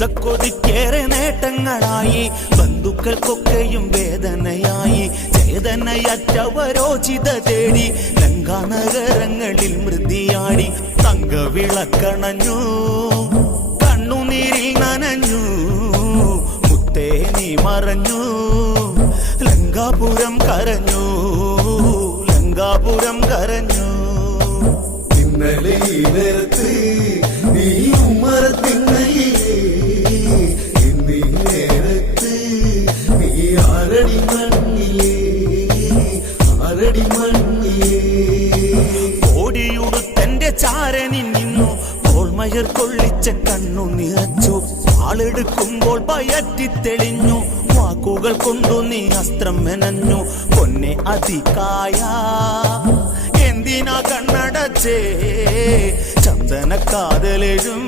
യുദ്ധക്കൊതിക്കേറെ നേട്ടങ്ങളായി, ബന്ധുക്കൾക്കൊക്കെയും വേദനയായി. ചേതനയറ്റവരോചിത തേടി ലങ്കാനഗരങ്ങളിൽ മൃതിയാടി. തങ്കവിളക്കണഞ്ഞു, കണ്ണുനീരിൽ നനഞ്ഞു, മുത്തേ നീ മറഞ്ഞു, ലങ്കാപുരം കരഞ്ഞു, ലങ്കാപുരം കരഞ്ഞു. ഇന്നലെ ഈ നേരത്ത് നീ ഉമ്മറത്തിന്നയിലേ, ഇന്നീ നേരത്ത് നീ ആരടി മണ്ണിലേ, ആരടി മണ്ണിലേ. ഓടിയുടുത്തന്റെ ചാരനിൽ നിന്നു ഓൾമയർ കൊള്ളിച്ച കണ്ണു നിറച്ചു. ആളെടുക്കുമ്പോൾ പയറ്റിത്തെളിഞ്ഞു, വാക്കുകൾ കൊണ്ടു നീ അസ്ത്രം മെനഞ്ഞു. പൊന്നെ അതികായ എന്തിനാ കണ്ണടച്ചേ, ചന്ദന കാതലെഴും